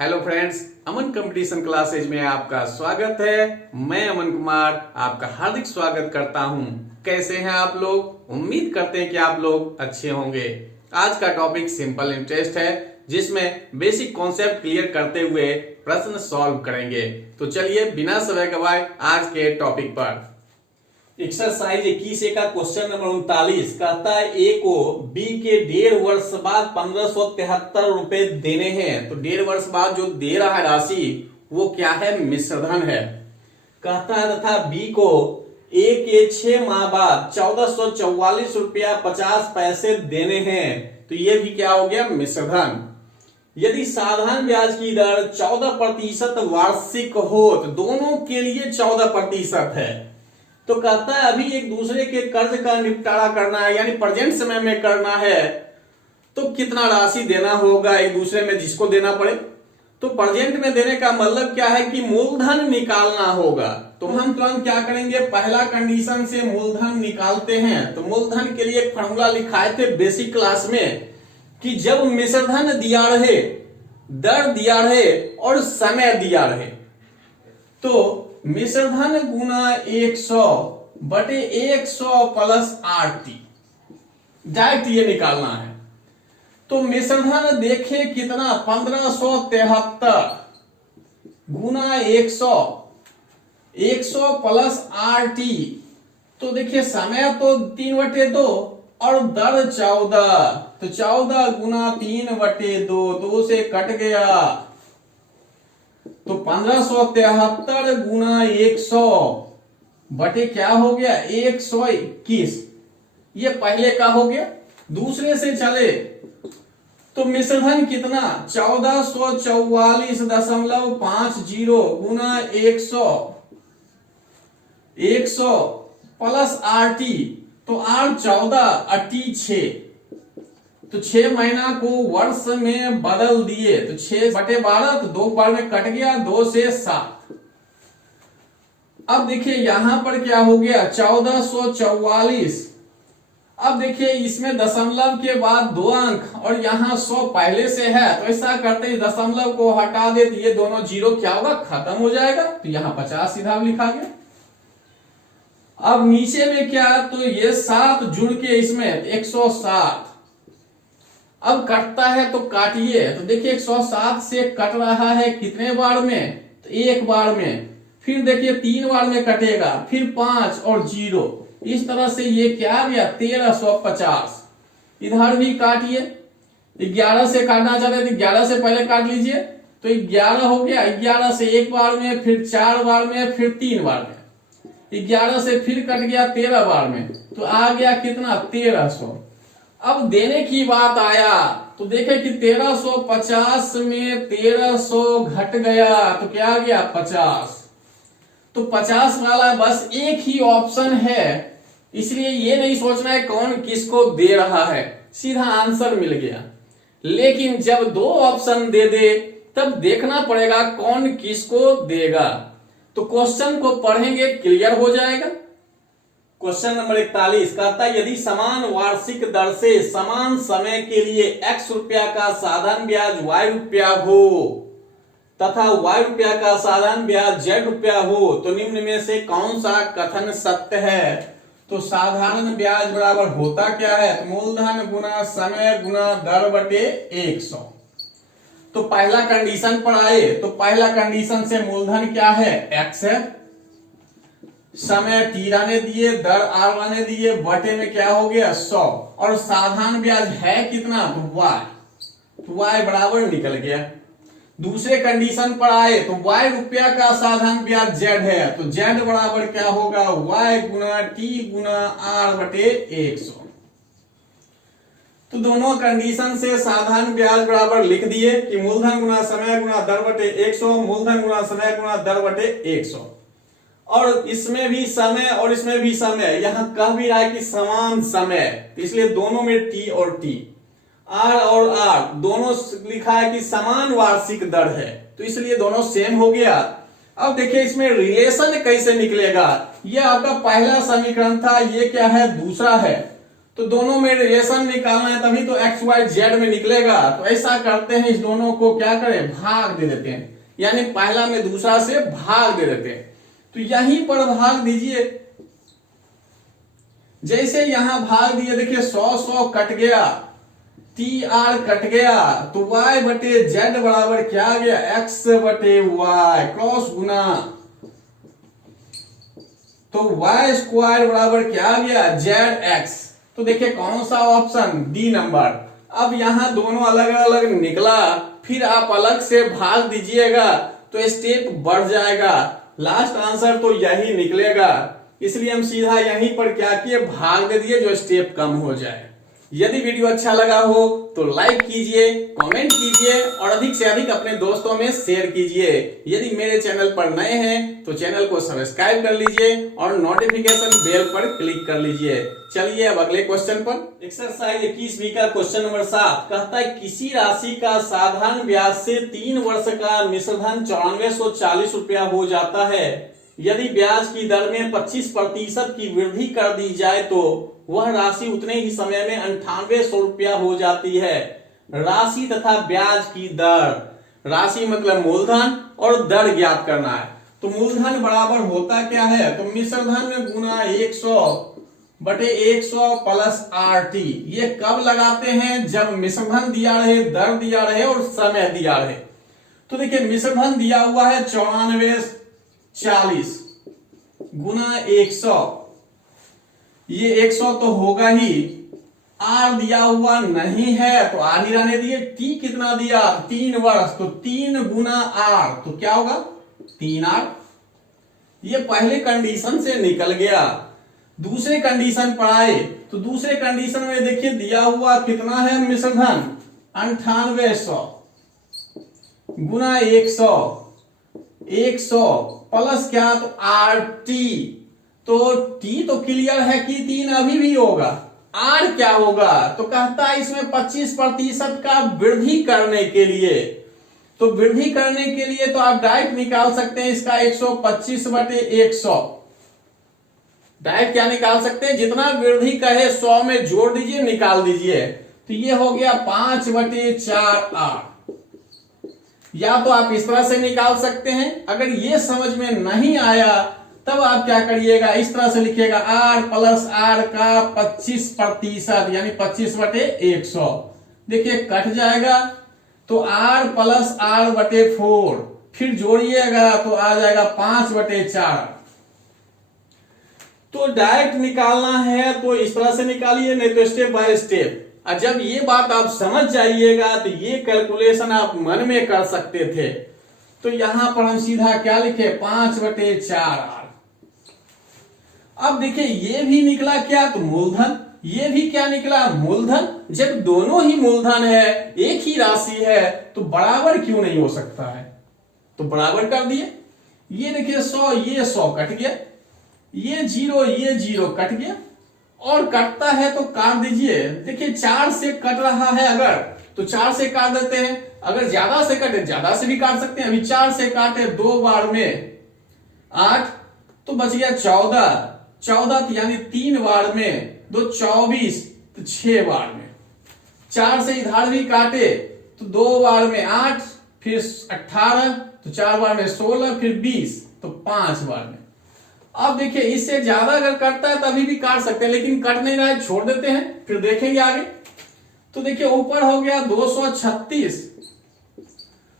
Hello friends, अमन competition classes में आपका स्वागत है। मैं अमन कुमार आपका हार्दिक स्वागत करता हूं। कैसे हैं आप लोग? उम्मीद करते हैं कि आप लोग अच्छे होंगे। आज का टॉपिक सिंपल इंटरेस्ट है, जिसमें बेसिक कॉन्सेप्ट क्लियर करते हुए प्रश्न सॉल्व करेंगे। तो चलिए बिना समय गवाए आज के टॉपिक पर। एक्सरसाइज 21 का क्वेश्चन नंबर 39 कहता है ए को बी के 1.5 वर्ष बाद 1573 रुपए देने हैं। तो 1.5 वर्ष बाद जो दे रहा है राशि वो क्या है? मिश्रधन है। कहता है तथा बी को ए के 6 माह बाद 1444 रुपया 50 पैसे देने हैं। तो ये भी क्या हो गया? मिश्रधन। यदि साधारण ब्याज की दर 14% वार्षिक हो तो दोनों के लिए 14% है। तो कहता है अभी एक दूसरे के कर्ज का निपटारा करना है, यानी प्रेजेंट समय में करना है, तो कितना राशि देना होगा एक दूसरे में जिसको देना पड़े। तो प्रेजेंट में देने का मतलब क्या है कि मूलधन निकालना होगा। तो हम तुरंत क्या करेंगे? पहला कंडीशन से मूलधन निकालते हैं। तो मूलधन के लिए एक फॉर्मूला लिखाए थे बेसिक क्लास में कि जब मिश्रधन दिया रहे, दर दिया रहे और समय दिया रहे, तो मिश्रधन गुना 100 बटे 100 प्लस RT, डायरेक्ट ये निकालना है। तो मिश्रधन देखे कितना? 1573 गुना 100, 100 प्लस RT। तो देखिए समय तो 3/2 और दर 14, तो 14 गुना 3/2, 2 से कट गया। तो 1573 गुना 100 बटे क्या हो गया? 121। ये पहले का हो गया। दूसरे से चले तो मिश्रधन कितना? 1444.50 गुना 100, 100 प्लस RT। तो R 14 अटी 6, तो 6 महीना को वर्ष में बदल दिए। तो 6/12, तो 2 बार में कट गया, 2 से 7। अब देखिए यहां पर क्या हो गया? 1444। अब देखिए इसमें दशमलव के बाद 2 अंक और यहां 100 पहले से है, तो ऐसा करते हैं दशमलव को हटा दे तो ये दोनों जीरो क्या होगा? खत्म हो जाएगा। तो यहां 50 सीधा लिखा गया। अब नीचे में क्या? तो ये 7 जुड़ के इसमें 107। अब कटता है तो काटिए। तो देखिए 107 से कट रहा है कितने बार में? तो एक बार में। फिर देखिए 3 बार में कटेगा, फिर 5 और 0। इस तरह से ये क्या आ गया? 1350। इधर भी काटिए। 11 से काटना चाहते हैं तो 11 से पहले काट लीजिए। तो 11 हो गया। 11 से एक बार में, फिर 4 बार में, फिर 3 बार में। 11 से फिर कट गया 13 बार में, तो आ गया कितना? 1300। अब देने की बात आया तो देखे कि 1350 में 1300 घट गया, तो क्या आ गया? 50। तो 50 वाला बस एक ही ऑप्शन है, इसलिए ये नहीं सोचना है कौन किसको दे रहा है, सीधा आंसर मिल गया। लेकिन जब 2 ऑप्शन दे दे तब देखना पड़ेगा कौन किसको देगा। तो क्वेश्चन को पढ़ेंगे, क्लियर हो जाएगा। क्वेश्चन नंबर 41 कहता है यदि समान वार्षिक दर से समान समय के लिए x रुपया का साधारण ब्याज y रुपया हो तथा y रुपया का साधारण ब्याज z रुपया हो तो निम्न में से कौन सा कथन सत्य है? तो साधारण ब्याज बराबर होता क्या है? मूलधन गुना समय गुना दर बटे 100। तो पहला कंडीशन पर आए तो पहला कंडीशन से मूलधन क्या है? x है, समय t रहने दिए, दर r रहने दिए, बटे में क्या हो गया? 100। और साधारण ब्याज है कितना? तो y, तो y बराबर निकल गया। दूसरे कंडीशन पर आए तो y रुपया का साधारण ब्याज z है, तो z बराबर क्या होगा? y गुना t गुना r बटे 100। तो दोनों कंडीशन से साधारण ब्याज बराबर लिख दिए कि मूलधन गुना समय गुना दर बटे 100, मूलधन गुना समय गुना दर बटे 100। और इसमें भी समय और इसमें भी समय, यहां कह भी रहा है कि समान समय, तो इसलिए दोनों में t और t, r और r दोनों लिखा है कि समान वार्षिक दर है, तो इसलिए दोनों सेम हो गया। अब देखिए इसमें रिलेशन कैसे निकलेगा? ये आपका पहला समीकरण था, ये क्या है? दूसरा है। तो दोनों में रिलेशन निकालना है, तभी तो एक्स वाई जेड में निकलेगा। तो ऐसा करते हैं, इस दोनों को क्या करें, भाग दे देते हैं, यानी पहला में दूसरा से भाग दे देते हैं। तो यहीं पर भाग दीजिए, जैसे यहां भाग दिए, देखिए 100 कट गया, टी आर कट गया, तो y बटे जेड बराबर क्या आ गया, x बटे वाई, क्रॉस गुना, तो y स्क्वायर बराबर क्या आ गया, जेड एक्स। तो देखिए कौन सा ऑप्शन, डी नंबर। अब यहां दोनों अलग अलग निकला, फिर आप अलग से भाग दीजिएगा तो स्टेप बढ़ जाएगा, लास्ट आंसर तो यही निकलेगा। इसलिए हम सीधा यहीं पर क्या किए, भाग दे दिए, जो स्टेप कम हो जाए। यदि वीडियो अच्छा लगा हो तो लाइक कीजिए, कमेंट कीजिए और अधिक से अधिक अपने दोस्तों में शेयर कीजिए। यदि मेरे चैनल पर नए हैं तो चैनल को सब्सक्राइब कर लीजिए और नोटिफिकेशन बेल पर क्लिक कर लीजिए। चलिए अब अगले क्वेश्चन पर। एक्सरसाइज 21 का क्वेश्चन नंबर 7 कहता है, किसी राशि का साधारण ब्याज से 3 वर्ष का मिश्रधन 9440 रुपया हो जाता है। यदि ब्याज की दर में 25% की वृद्धि कर दी जाए तो वह राशि उतने ही समय में 9800 रुपया हो जाती है। राशि तथा ब्याज की दर, राशि मतलब मूलधन और दर ज्ञात करना है। तो मूलधन बराबर होता क्या है, तो मिश्रधन गुना 100 बटे 100 प्लस RT। ये कब लगाते हैं, जब मिश्रधन दिया रहे, दर दिया रहे और समय दिया रहे। तो देखिए मिश्रधन दिया हुआ है 9440 गुना 100, ये 100 तो होगा ही, आर दिया हुआ नहीं है तो आर ही रहने दिए। टी कितना दिया, 3 वर्ष, तो 3 गुना आर, तो क्या होगा 3R। ये पहले कंडीशन से निकल गया। दूसरे कंडीशन पर आए तो दूसरे कंडीशन में देखिए दिया हुआ कितना है मिश्रधन, 9800 गुना 100 प्लस क्या, तो RT। तो T तो क्लियर है कि 3 अभी भी होगा, R क्या होगा, तो कहता है इसमें 25% का वृद्धि करने के लिए। तो वृद्धि करने के लिए तो आप डायरेक्ट निकाल सकते हैं इसका 125 बटे 100, डायरेक्ट क्या निकाल सकते हैं, जितना वृद्धि कहे 100 में जोड़ दीजिए, निकाल दीजिए। तो ये हो गया 5 बटे 4R। या तो आप इस तरह से निकाल सकते हैं, अगर ये समझ में नहीं आया तब आप क्या करिएगा, इस तरह से लिखिएगा R प्लस R का 25% यानी 25 बटे 100। देखिए कट जाएगा तो R प्लस R बटे 4, फिर जोड़िएगा तो आ जाएगा 5 बटे 4। तो डायरेक्ट निकालना है तो इस तरह से निकालिए, नहीं तो स्टेप बाय स्टेप। और जब ये बात आप समझ जाइएगा तो ये कैलकुलेशन आप मन में कर सकते थे। तो यहां पर हम सीधा क्या लिखे, 5 बटे 4R। अब देखिए ये भी निकला क्या, तो मूलधन, ये भी क्या निकला, मूलधन। जब दोनों ही मूलधन है, एक ही राशि है, तो बराबर क्यों नहीं हो सकता है, तो बराबर कर दिए। ये देखिए 100, ये 100 कट गया, ये 0 कट गया, और कटता है तो काट दीजिए। देखिए 4 से कट रहा है अगर, तो 4 से काट देते हैं, अगर ज्यादा से कटे ज्यादा से भी काट सकते हैं। अभी 4 से काटे 2 बार में 8, तो बच गया 14 यानी 3 बार में 2 24, तो 6 बार में। 4 से इधर भी काटे तो 2 बार में 8, फिर 18, तो 4 बार में 16, फिर 20, तो 5 बार में। अब देखिए इससे ज्यादा अगर कटता है तभी भी काट सकते हैं, लेकिन कट नहीं रहा है, छोड़ देते हैं, फिर देखेंगे आगे। तो देखिए ऊपर हो गया 236।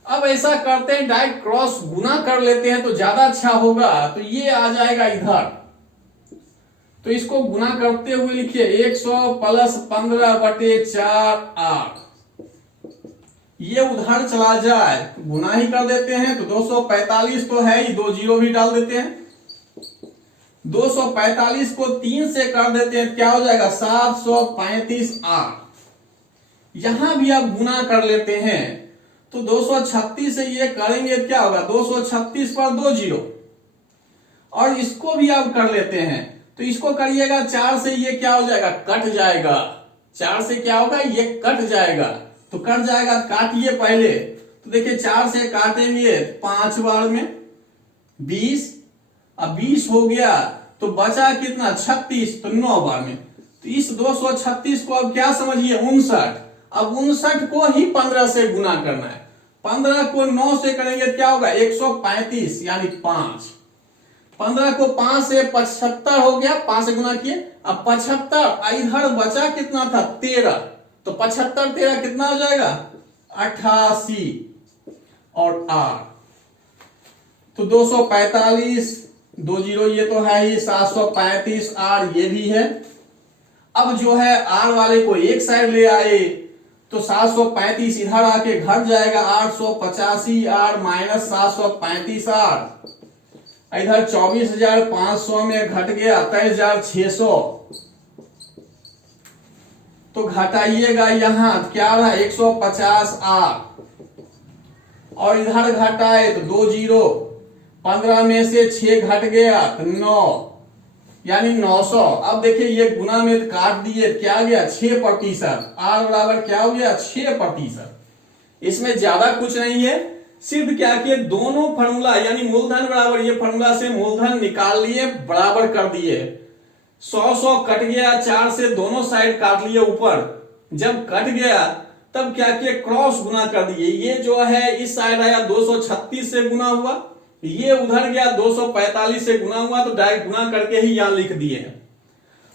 अब ऐसा करते हैं, डायरेक्ट क्रॉस गुना कर लेते हैं तो ज्यादा अच्छा होगा। तो ये आ जाएगा इधर, तो इसको गुना करते हुए लिखिए 100 प्लस 15 बटे 4R। ये उधर चला जाए तो गुना ही कर देते हैं, तो 245 तो है ही, 2 जीरो भी डाल देते हैं। 245 को 3 से कर देते हैं, क्या हो जाएगा 735R। यहां भी आप गुना कर लेते हैं तो 236 से ये करेंगे क्या होगा, 236 पर 2 जीरो, और इसको भी आप कर लेते हैं तो इसको करिएगा 4 से, ये क्या हो जाएगा, कट जाएगा। 4 से क्या होगा, ये कट जाएगा, तो कट जाएगा, काटिए पहले। तो देखिए 4 से काटेंगे 5 बार में 20, अब 20 हो गया तो बचा कितना 36, तो 9 बार में। तो इस 236 को अब क्या समझिए 59। अब 59 को ही 15 से गुना करना है। 15 को 9 से करेंगे क्या होगा 135 यानी 5। 15 को 5 से 75 हो गया, 5 से गुना किए। अब 75 इधर बचा कितना था 13, तो 75 13 कितना हो जाएगा 88 और 8 तो 245 2 जीरो ये तो है ही 735 आर ये भी है। अब जो है आर वाले को एक साइड ले आए तो 735 इधर आके घट जाएगा 885 आर माइनस 735 आर। इधर 24,500 में घट गया 23,600। तो घटाइएगा यहां क्या रहा 150 आर और इधर घटाए तो 2 जीरो 15 में से 6 घट गया तो 9 यानी 900। अब देखिए ये गुना में काट दिए क्या गया 6%। आर बराबर क्या हो गया 6%। इसमें ज्यादा कुछ नहीं है, सिर्फ क्या किए दोनों फॉर्मूला यानी मूलधन बराबर ये फॉर्मूला से मूलधन निकाल लिए बराबर कर दिए। 100 कट गया 4 से दोनों साइड काट लिए ऊपर। जब कट गया तब क्या किए क्रॉस गुना कर दिए। ये जो है इस साइड आया 236 से गुना हुआ, ये उधर गया 245 से गुना हुआ, तो डायरेक्ट गुना करके ही यहां लिख दिए।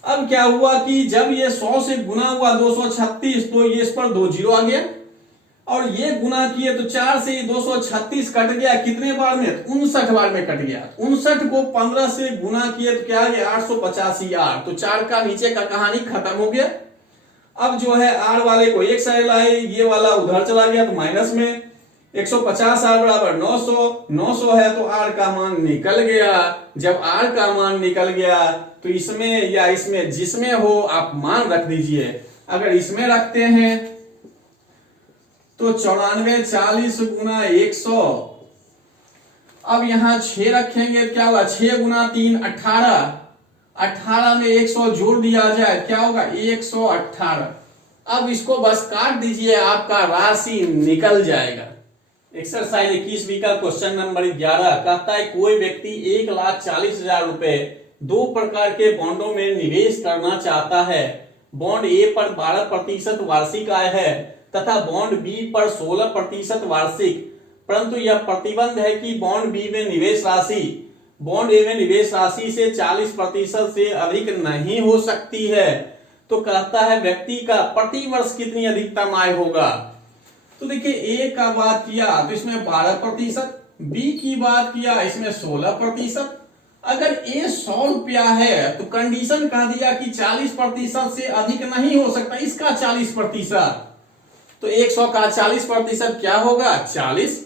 अब क्या हुआ कि जब ये 100 से गुना हुआ 236 तो ये इस पर 2 जीरो आ गया और ये गुना किए तो 4 से 236 कट गया कितने बार में 59 बार में कट गया। 59 को 15 से गुना किए तो क्या आ गया 885 आर। तो 4 का नीचे का कहानी खत्म हो गया। अब जो है आर वाले को एक साइड लाए, ये वाला उधर चला गया तो माइनस में 150 आर बराबर 900 है तो आर का मान निकल गया। जब आर का मान निकल गया तो इसमें या इसमें जिसमें हो आप मान रख दीजिए। अगर इसमें रखते हैं तो 94 40 गुना 100। अब यहां 6 रखेंगे क्या होगा 6 गुना 3 18। 18 में 100 जोड़ दिया जाए क्या होगा 118। अब इसको बस काट दीजिए आपका राशि निकल जाएगा। एक्सरसाइज 21 का क्वेश्चन नंबर 11 कहता है कोई व्यक्ति 1,40,000 रुपए 2 प्रकार के बॉन्डों में निवेश करना चाहता है। बॉन्ड ए पर 12% वार्षिक आय है तथा बॉन्ड बी पर 16% वार्षिक, परंतु यह प्रतिबंध है कि बॉन्ड बी में निवेश राशि बॉन्ड ए में निवेश राशि से 40% से अधिक नहीं हो सकती है। तो कहता है व्यक्ति का प्रति वर्ष कितनी अधिकतम आय होगा। तो देखिए ए का बात किया तो इसमें 12%, बी की बात किया इसमें 16%। अगर ए 100 रुपया है तो कंडीशन कह दिया कि 40% से अधिक नहीं हो सकता, इसका 40%। तो 100 का 40% क्या होगा 40।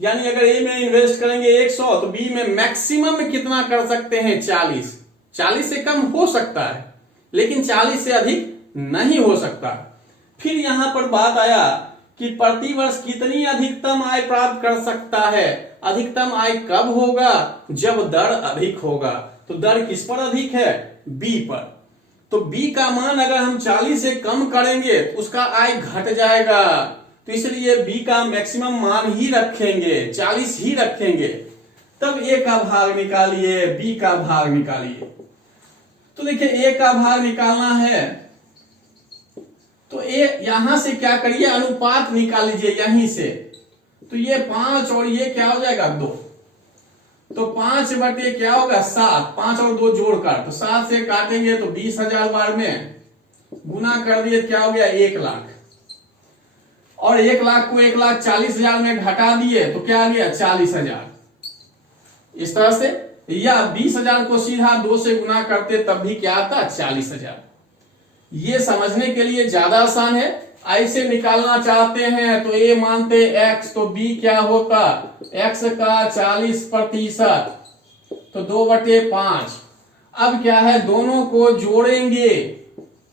यानी अगर ए में इन्वेस्ट करेंगे 100 तो बी में मैक्सिमम कितना कर सकते हैं 40। 40 से कम हो सकता है लेकिन 40 से अधिक नहीं हो सकता। फिर यहां पर बात आया कि प्रति वर्ष कितनी अधिकतम आय प्राप्त कर सकता है। अधिकतम आय कब होगा जब दर अधिक होगा। तो दर किस पर अधिक है बी पर। तो बी का मान अगर हम 40 से कम करेंगे तो उसका आय घट जाएगा, तो इसलिए बी का मैक्सिमम मान ही रखेंगे 40 ही रखेंगे। तब ए का भाग निकालिए बी का भाग निकालिए। तो देखिए ए का भाग निकालना है तो ए यहां से क्या करिए अनुपात निकाल लीजिए यहीं से। तो ये 5 और ये क्या हो जाएगा 2, तो 5 बटे क्या होगा 7, 5 और 2 जोड़कर तो 7 से काटेंगे तो 20,000 बार में गुना कर दिए क्या हो गया 1 लाख और 1 लाख को 1,40,000 में घटा दिए तो क्या आ गया 40,000। इस तरह से या 20,000 को सीधा 2 से गुना करते तब भी क्या आता 40,000। ये समझने के लिए ज्यादा आसान है। ऐसे निकालना चाहते हैं तो ए मानते x तो b क्या होता x का 40% तो 2/5। अब क्या है दोनों को जोड़ेंगे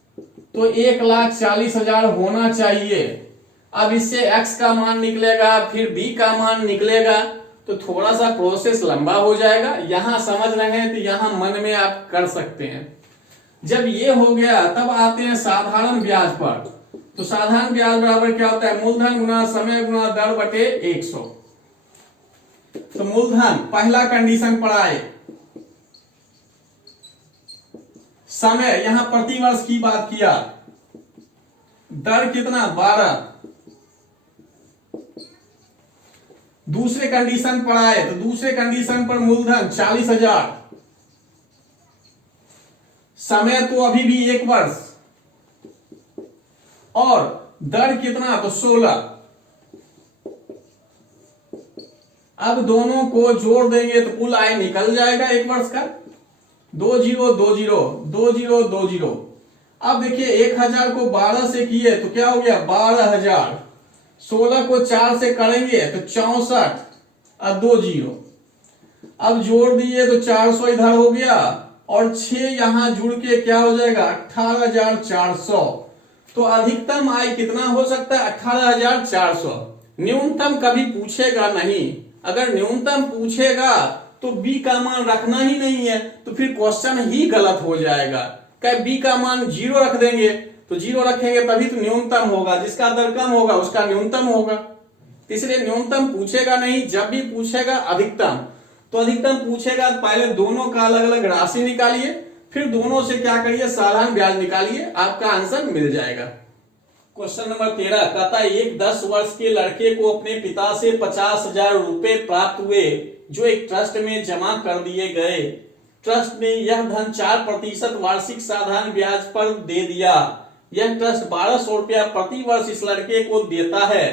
तो 1,40,000 होना चाहिए। अब इससे x का मान निकलेगा फिर b का मान निकलेगा तो थोड़ा सा प्रोसेस लंबा हो जाएगा। यहां समझ रहे हैं तो यहां मन में आप कर सकते हैं। जब ये हो गया तब आते हैं साधारण ब्याज पर। तो साधारण ब्याज बराबर क्या होता है मूलधन गुना समय गुना दर बटे 100। तो मूलधन पहला कंडीशन पर आए समय, यहां प्रतिवर्ष की बात किया, दर कितना 12। दूसरे कंडीशन पर आए तो दूसरे कंडीशन पर मूलधन 40,000, समय तो अभी भी 1 वर्ष, और दर कितना तो 16। अब दोनों को जोड़ देंगे तो कुल आय निकल जाएगा 1 वर्ष का, 2020। अब देखिए 1000 को 12 से किए तो क्या हो गया 12,000, 16 को 4 से करेंगे तो 64 और 2 जीरो। अब जोड़ दिए तो 400 इधर हो गया और 6 यहां जुड़ के क्या हो जाएगा 18,400। तो अधिकतम आय कितना हो सकता है 18,400। न्यूनतम कभी पूछेगा नहीं, अगर न्यूनतम पूछेगा तो बी का मान रखना ही नहीं है, तो फिर क्वेश्चन ही गलत हो जाएगा। क्या बी का मान 0 रख देंगे, तो 0 रखेंगे तभी तो न्यूनतम होगा, जिसका दर कम होगा उसका न्यूनतम होगा। इसलिए न्यूनतम पूछेगा नहीं, जब भी पूछेगा अधिकतम। तो अधिकतम पूछेगा पहले दोनों का अलग अलग राशि निकालिए, फिर दोनों से क्या करिए साधारण ब्याज निकालिए, आपका आंसर मिल जाएगा। क्वेश्चन नंबर 13 कहता है एक 10 वर्ष के लड़के को अपने पिता से 50,000 रुपए प्राप्त हुए जो एक ट्रस्ट में जमा कर दिए गए। ट्रस्ट ने यह धन 4% वार्षिक साधारण ब्याज पर दे दिया। यह ट्रस्ट 1200 रुपया प्रति वर्ष इस लड़के को देता है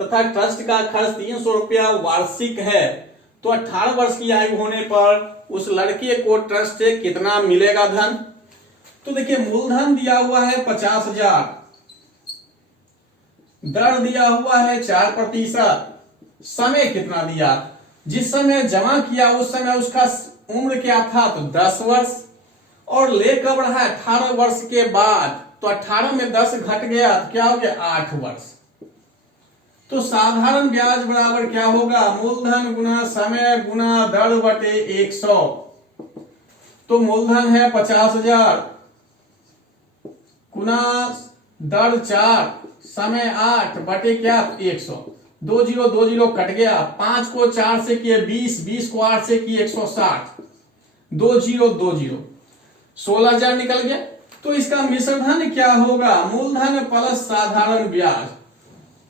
तथा ट्रस्ट का खर्च 300 रुपया वार्षिक है। तो 18 वर्ष की आयु होने पर उस लड़के को ट्रस्ट से कितना मिलेगा धन। तो देखिए मूलधन दिया हुआ है 50,000, दर दिया हुआ है 4%, समय कितना दिया, जिस समय जमा किया उस समय उसका उम्र क्या था तो 10 वर्ष, और ले कब रहा है 18 वर्ष के बाद, तो 18 में 10 घट गया तो क्या हो गया 8 वर्ष। तो साधारण ब्याज बराबर क्या होगा मूलधन गुना समय गुना दर बटे 100। तो मूलधन है 50,000 गुना दर 4 समय 8 बटे क्या 100। 2 जीरो कट गया, 5 को 4 से किए 20, 20 को 8 से किए 160, 2 जीरो 16,000 निकल गया। तो इसका मिश्रधन क्या होगा मूलधन प्लस साधारण ब्याज।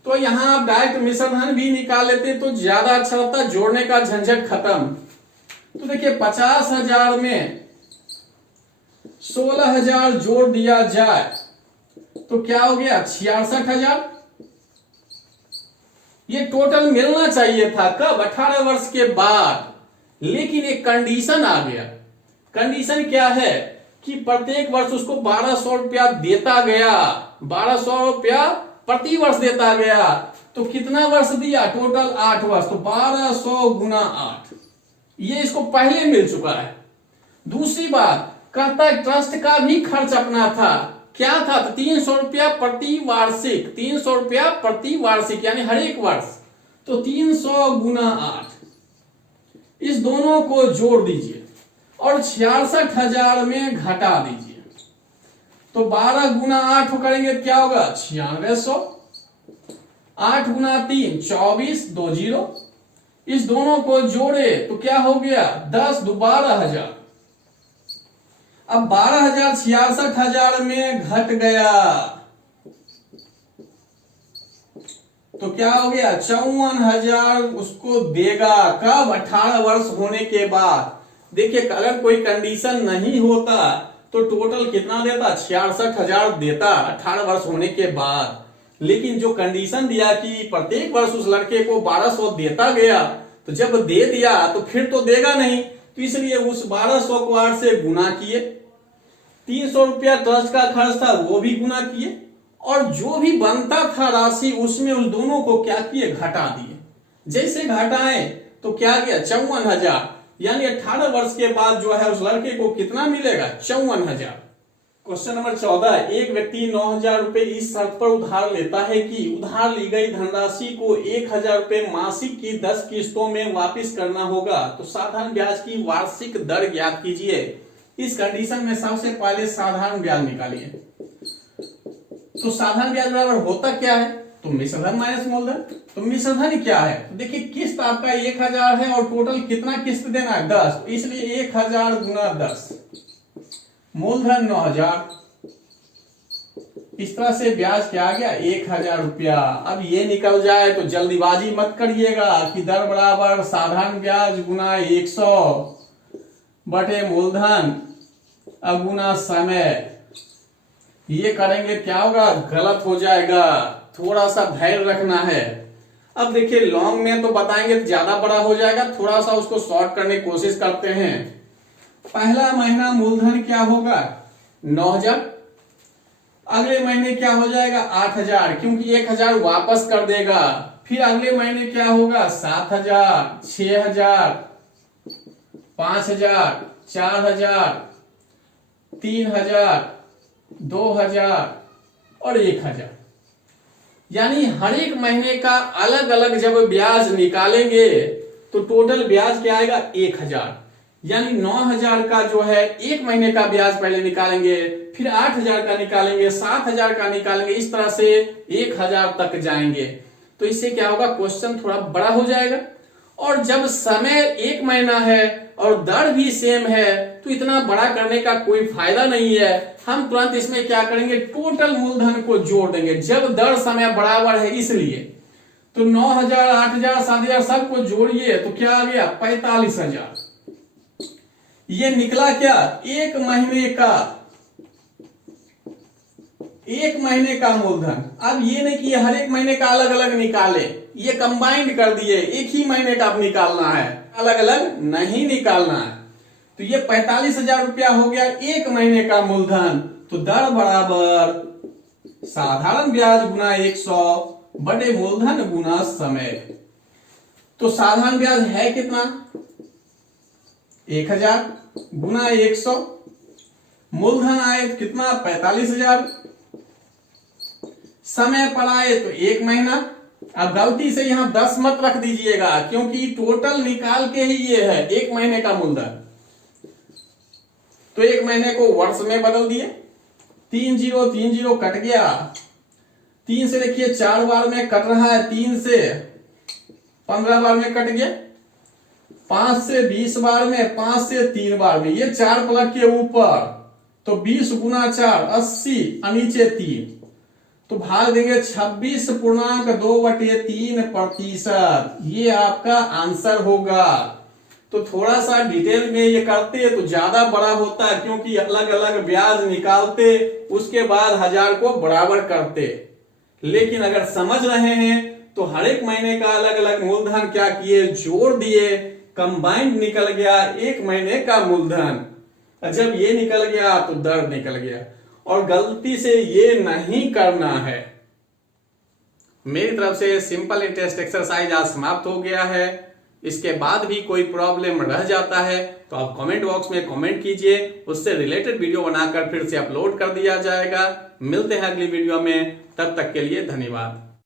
तो यहां आप डायरेक्ट मिश्रधन भी निकाल लेते तो ज्यादा अच्छा होता, जोड़ने का झंझट खत्म। तो देखिए 50,000 में 16,000 जोड़ दिया जाए तो क्या हो गया 66,000। ये टोटल मिलना चाहिए था कब 18 वर्ष के बाद, लेकिन एक कंडीशन आ गया। कंडीशन क्या है कि प्रत्येक वर्ष उसको 1200 रुपया देता गया, 1200 रुपया प्रति वर्ष देता गया। तो कितना वर्ष दिया टोटल 8 वर्ष, तो 1200 गुना 8, ये इसको पहले मिल चुका है। दूसरी बात कहता है ट्रस्ट का भी खर्च अपना था, क्या था तो 300 रुपया प्रति वार्षिक, 300 रुपया प्रति वार्षिक यानी हर एक वर्ष। तो 300 गुना 8, इस दोनों को जोड़ दीजिए और 66,000 में घटा दीजिए। तो 12 गुना 8 करेंगे क्या होगा 9600, 8 गुना 3 24, 2 जीरो। इस दोनों को जोड़े तो क्या हो गया 10 दो 12,000। अब 12,000 66,000 में घट गया तो क्या हो गया 54,000 उसको देगा कब 18 वर्ष होने के बाद। देखिए अगर कोई कंडीशन नहीं होता तो टोटल कितना देता 66,000 देता 18 वर्ष होने के बाद, लेकिन जो कंडीशन दिया कि प्रत्येक वर्ष उस लड़के को 1200 देता गया, तो जब दे दिया तो फिर तो देगा नहीं, तो इसलिए उस 1200 को 8 से गुना किए, 300 रुपया ट्रस्ट का खर्च था वो भी गुना किए, और जो भी बनता था राशि उसमें उस दोनों को क्या किए घटा दिए। जैसे घटाएं तो क्या गया 54,000, यानी 18 वर्ष के बाद जो है उस लड़के को कितना मिलेगा 54,000। क्वेश्चन नंबर 14, एक व्यक्ति 9,000 रुपए इस शर्त पर उधार लेता है कि उधार ली गई धनराशि को 1,000 रुपए मासिक की 10 किस्तों में वापस करना होगा। तो साधारण ब्याज की वार्षिक दर ज्ञात कीजिए। इस कंडीशन में सबसे पहले साधारण ब्याज निकालिए। तो साधारण ब्याज बराबर होता क्या है तो मिश्रधन माइनस मूलधन। तो मिश्रधन क्या है तो देखिए किस्त आपका 1,000 है और टोटल कितना किस्त देना है 10, इसलिए 1,000 गुना 10 मूलधन 9,000, इस तरह से ब्याज क्या आ गया 1,000 रुपया। अब ये निकल जाए तो जल्दीबाजी मत करिएगा कि दर बराबर साधारण ब्याज गुना 100 बटे मूलधन गुना समय। ये करेंगे क्या होगा, गलत हो जाएगा, थोड़ा सा धैर्य रखना है। अब देखिए लॉन्ग में तो बताएंगे तो ज्यादा बड़ा हो जाएगा, थोड़ा सा उसको शॉर्ट करने की कोशिश करते हैं। पहला महीना मूलधन क्या होगा 9,000, अगले महीने क्या हो जाएगा 8,000, क्योंकि 1,000 वापस कर देगा। फिर अगले महीने क्या होगा 7,000, 6,000, 5,000, 4,000, 3,000, 2,000 और 1,000। यानी हर एक महीने का अलग अलग जब ब्याज निकालेंगे तो टोटल ब्याज क्या आएगा 1,000। यानी 9,000 का जो है एक महीने का ब्याज पहले निकालेंगे, फिर 8,000 का निकालेंगे, 7,000 का निकालेंगे, इस तरह से 1,000 तक जाएंगे। तो इससे क्या होगा, क्वेश्चन थोड़ा बड़ा हो जाएगा। और जब समय एक महीना है और दर भी सेम है तो इतना बड़ा करने का कोई फायदा नहीं है। हम तुरंत इसमें क्या करेंगे, टोटल मूलधन को जोड़ देंगे जब दर समय बराबर है इसलिए। तो 9,000, 8,000, 7,000 सबको जोड़िए तो क्या आ गया 45,000। ये निकला क्या एक महीने का मूलधन। अब ये नहीं कि हर एक महीने का अलग अलग निकाले, ये कंबाइंड कर दिए, एक ही महीने का अब निकालना है, अलग अलग नहीं निकालना है। तो ये 45,000 रुपया हो गया एक महीने का मूलधन। तो दर बराबर साधारण ब्याज गुना 100 बटे मूलधन गुना समय। तो साधारण ब्याज है कितना 1,000 गुना 100, मूलधन आए तो कितना 45,000, समय पर आए तो एक महीना। अब गलती से यहां 10 मत रख दीजिएगा क्योंकि टोटल निकाल के ही ये है एक महीने का मूलधन। तो एक महीने को वर्ष में बदल दिए, 3 0 कट गया, 3 से देखिए 4 बार में कट रहा है, 3 से 15 बार में कट गया, 5 से 20 बार में, 5 से 3 बार में, ये 4 पलट के ऊपर तो 20 गुना 4 80 नीचे 3 तो भाग देंगे 26.2/3%। ये आपका आंसर होगा। तो थोड़ा सा डिटेल में ये करते तो ज्यादा बड़ा होता क्योंकि अलग अलग ब्याज निकालते उसके बाद 1,000 को बराबर करते। लेकिन अगर समझ रहे हैं तो हर एक महीने का अलग अलग मूलधन क्या किए जोड़ दिए, कंबाइंड निकल गया एक महीने का मूलधन। जब ये निकल गया तो दर निकल गया। और गलती से ये नहीं करना है। मेरी तरफ से सिंपल इंटरेस्ट एक्सरसाइज आज समाप्त हो गया है। इसके बाद भी कोई प्रॉब्लम रह जाता है तो आप कमेंट बॉक्स में कमेंट कीजिए, उससे रिलेटेड वीडियो बनाकर फिर से अपलोड कर दिया जाएगा। मिलते हैं अगली वीडियो में, तब तक के लिए धन्यवाद।